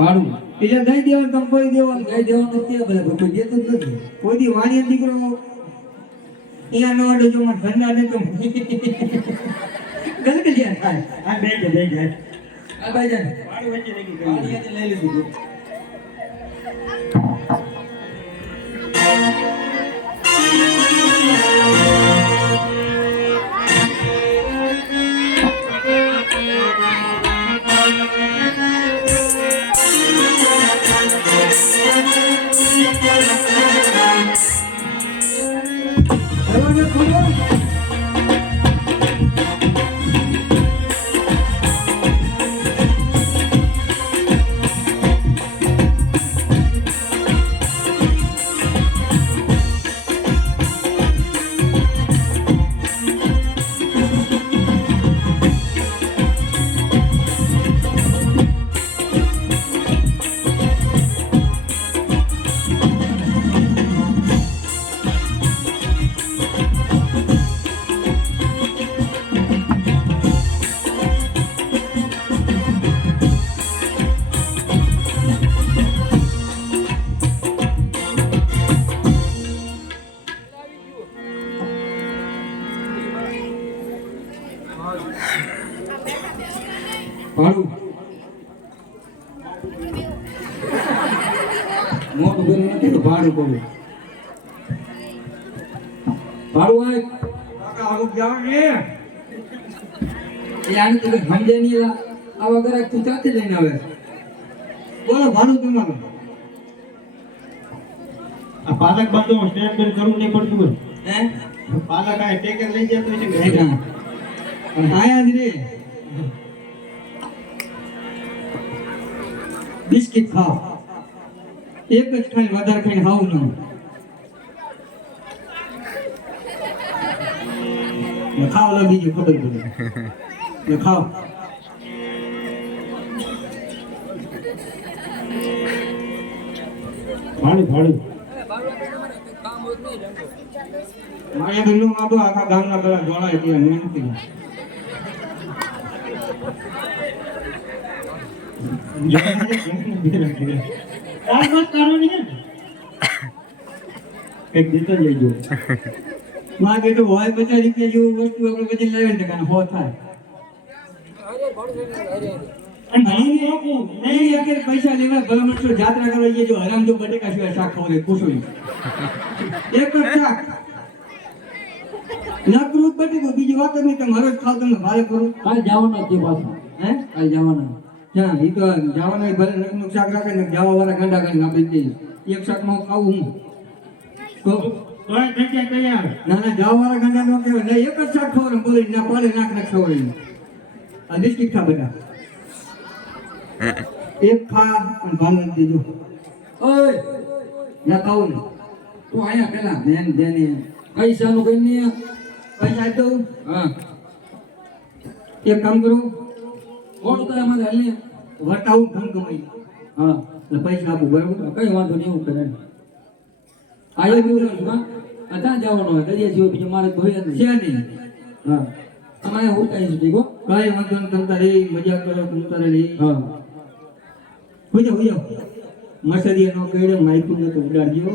ભાડું એટલે દઈ દેવાનું તમે કોઈ દેવાનું. દઈ દેવાનું નથી ભલે કોઈ દેતો જ નથી. કોઈ દી વાણીએ દીકરો અહીંયા નો અડો જો મને ભંડાર ને તો ગલગલિયા થાય. આ બે છે બે જાય આ ભાઈ જાન વાડી વચ્ચે લઈ લીધું. લઈ લીધું. નથી ભાડું પડ્યું ભાડું હોય? કાકા આવું જાવ ને યાર તું સમજે નહીં. આવા ગ્રાહક તું ત્યાંથી લઈને આવે? બોલો ભાડું તમારું. આ પાલક બાજુ સ્ટેન્ડ કરી કરવું નહીં પડતું હોય? હે? પાલક આ ટેકર લઈ જતો છે. અને આયા જ રે. બિસ્કિટ ખાઓ. એક જ ખાઈ વધારે ખાઈને હાવ ન ખાવ લા બીજું ખબર પડે. ખાવ. ભાડું ભાડું. મારે ગલ્લું માં આખા ગામના પેલા જોડા એટલે મહેનતી આ બસ કરો ને? એક દીતો જ માં કે હોય પચાસ રૂપિયા જેવું વસ્તુ આપણે પછી લાવીએ ને હો થાય. પૈસા લેવા ભલા જાત્રા કરવા જઈએ જો હરામ જો બટેકા સિવાય શાક એક જ શાક. નકરું બટેકું બીજી વાત નહીં તમે હરોજ ખાવ તમને ભારે કરો કાલ જવાના છે પાછા. હે? કાલ જવાના. હા એ તો જવાના ભલે નકનું શાક રાખે ને જવા વાળા ગાંડા કરીને આપી દઈએ એક શાકમાં ખાવું હું. તો? તૈયાર. ના ના જવા વાળા ગાંડા નો કહેવાય. ના એક જ શાક ખવડે બોલી ના પાડે નાક નાખ ખવડે આ બિસ્કીટ ખા બધા. એક ખા અને ભાન દીજો. ઓય! ના ખાવું ને. તું અહીંયા પેલા. ધ્યાન પૈસા પૈસાનું કઈ નહીં. પૈસા આપી દઉં. હા. એક કામ કરું. કોણ કરે મને હાલ? વટાવું ધન કમાઈ હા. એટલે પૈસા આપું બરાબર? કઈ વાંધો નહીં એવું કરે. આયો બી ઓલો હા ત્યાં જવાનું હોય દરિયા જેવો બીજું મારે જ છે નહીં હા. તમારે હું કઈ સુધી ગો કઈ વાંધો નહીં તમ તારે મજા કરો તમ તારે હા. હોઈ જાઓ હોઈ જાઓ. મસરિયા નો કેડે માઇકું ને તો ઉડાડજો.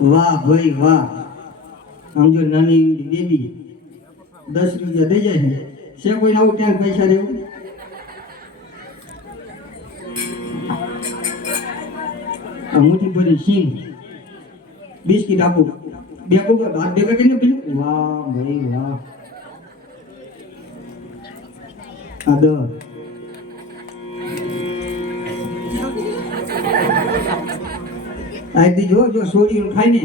વાહ ભાઈ વાહ. સમજો નાની બેબી દસ રૂપિયા દઈ જાય ને છે કોઈ આવું ક્યાંક પૈસા દેવું મોટી ભરી સિંગ બિસ્કીટ આપું. બે કુકર, હાથ ભેગા કરીને પીલું વાહ ભાઈ વાહ. આ દ આ દી જો જો સોરી ખાય ને.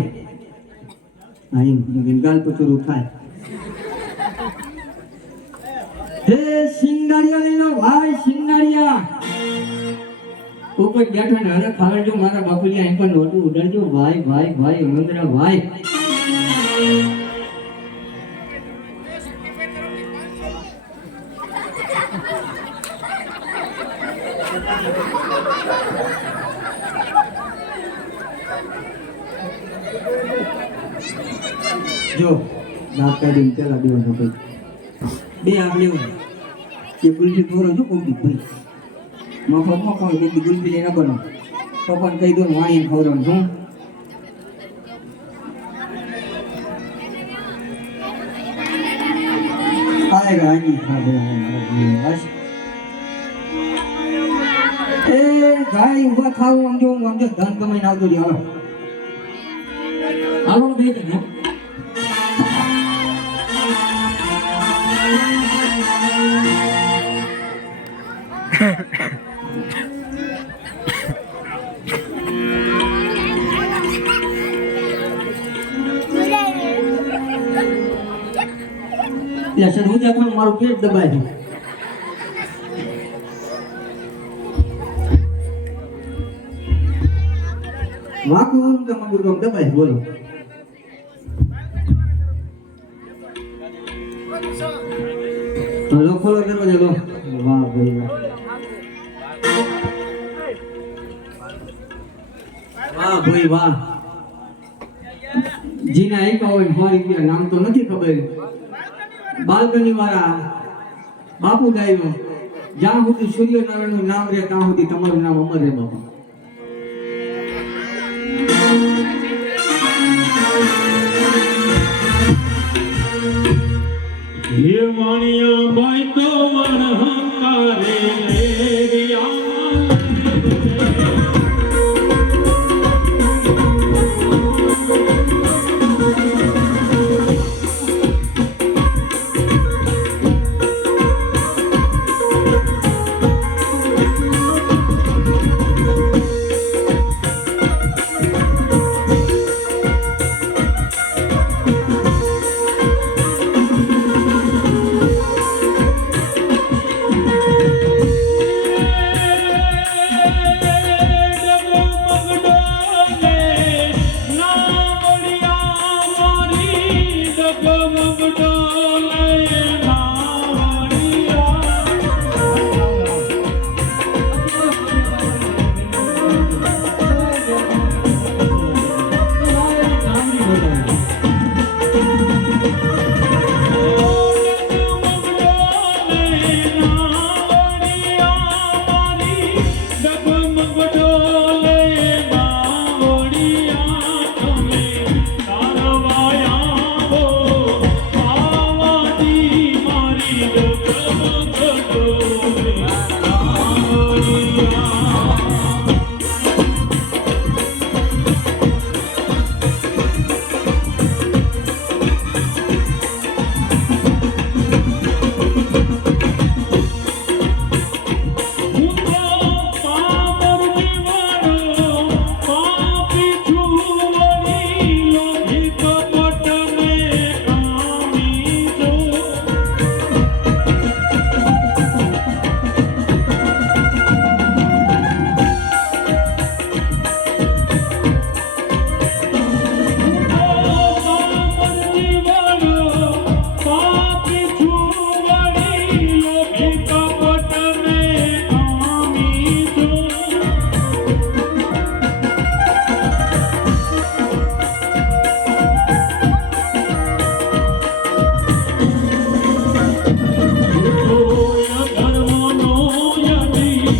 અહીં ગાલ પચોરું ખાય. હે સિંગારિયા લઈ ભાઈ સિંગારિયા ઉપર બેઠા ને હરે ખાવડજો મારા બાપુજી અહીં પણ નોટું ઉડાડજો. ભાઈ ભાઈ ભાઈ અમંદ્રા ભાઈ. જો દાતા દિન પેલા દેવા તો બે આમ લેવું. કે ગુલફી ભરો જો કોમ્પી ભાઈ મફતમાં કોઈ કોમ્પી લઈને બનો તો કહી દો વાણી ખવડાવું છું એ ગાય ઊભા ખાવ આમ જો આમ જો, ધન કમાઈને આવતો રહ્યો હાલો બે જણ. એટલે સર હું ત્યાં મારું પેટ દબાય છે વાકું તમે દબાય બોલો. હલો ખોલો દરવાજો લો વાહ ભાઈ વાહ ભાઈ વાહ જીને આપ્યા હોય મારી ગયા નામ તો નથી ખબર બાલ્કની વાળા બાપુ ગાયો જ્યાં સુધી સૂર્યનારાયણનું નામ રહે ત્યાં સુધી તમારું નામ અમર રહે બાપા હે વાણિયા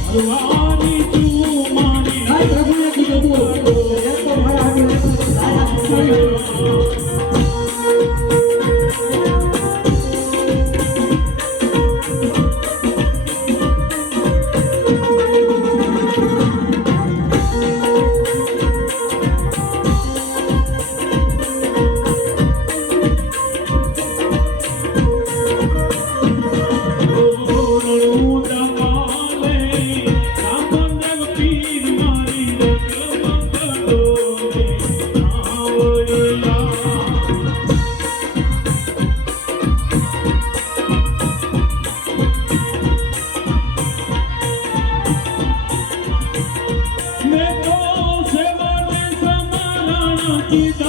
હાય દાન